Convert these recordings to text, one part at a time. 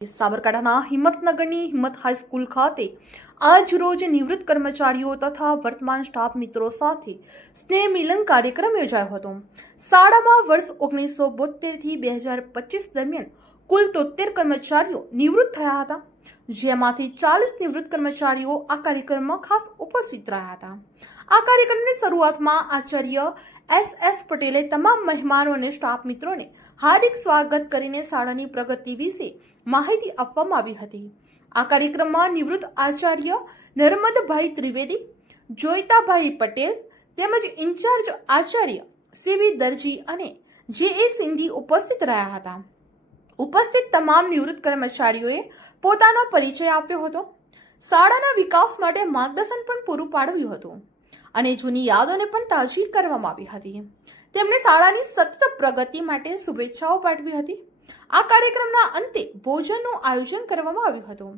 સાબરકાંઠાના હિંમતનગરની હિંમત હાઈસ્કૂલ ખાતે આજ રોજ નિવૃત્ત કર્મચારીઓ તથા વર્તમાન સ્ટાફ મિત્રો સાથે સ્નેહ મિલન કાર્યક્રમ યોજાયો હતો। શાળામાં વર્ષ 1972 થી 2025 દરમિયાન કુલ 73 કર્મચારીઓ નિવૃત્ત થયા હતા, જેમાંથી 40 નિવૃત્ત કર્મચારીઓ આ કાર્યક્રમમાં ખાસ ઉપસ્થિત રહ્યા હતા। આ કાર્યક્રમની શરૂઆતમાં આચાર્ય S.S. પટેલે તમામ મહેમાનો અને સ્ટાફ મિત્રોને હાર્દિક સ્વાગત કરીને શાળાની પ્રગતિ વિશે માહિતી આપવામાં આવી હતી। આ કાર્યક્રમમાં નિવૃત્ત આચાર્ય નર્મદભાઈ ત્રિવેદી, જોઈતાભાઈ પટેલ તેમજ ઇન્ચાર્જ આચાર્ય C.V. દરજી અને J.A. સિંધી ઉપસ્થિત રહ્યા હતા। ઉપસ્થિત તમામ નિવૃત્ત કર્મચારીઓએ પોતાનો પરિચય આપ્યો હતો, શાળાના વિકાસ માટે માર્ગદર્શન પણ પૂરું પાડ્યું હતું અને જૂની યાદોને પણ તાજી કરવામાં આવી હતી। તેમણે શાળાની સતત પ્રગતિ માટે શુભેચ્છાઓ પાઠવી હતી। આ કાર્યક્રમના અંતે ભોજનનું આયોજન કરવામાં આવ્યું હતું,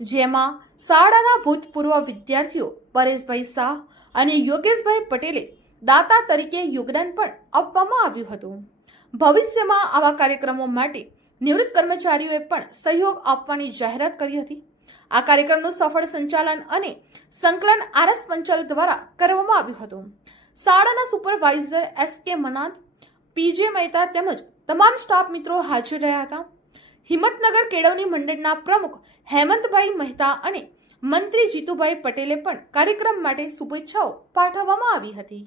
જેમાં શાળાના ભૂતપૂર્વ વિદ્યાર્થીઓ પરેશભાઈ શાહ અને યોગેશભાઈ પટેલે દાતા તરીકે યોગદાન પણ આપવામાં આવ્યું હતું। ભવિષ્યમાં આવા કાર્યક્રમો માટે નિવૃત્ત કર્મચારીઓએ પણ સહયોગ આપવાની જાહેરાત કરી હતી। આ કાર્યક્રમનું સફળ સંચાલન અને સંકલન આરએસ પંચાલ દ્વારા કરવામાં આવ્યું હતું। શાળાના સુપરવાઇઝર S.K. મનાદ, P.J. મહેતા તેમજ તમામ સ્ટાફ મિત્રો હાજર રહ્યા હતા। હિંમતનગર કેળવણી મંડળના પ્રમુખ હેમંતભાઈ મહેતા અને મંત્રી જીતુભાઈ પટેલે પણ કાર્યક્રમ માટે શુભેચ્છાઓ પાઠવવામાં આવી હતી।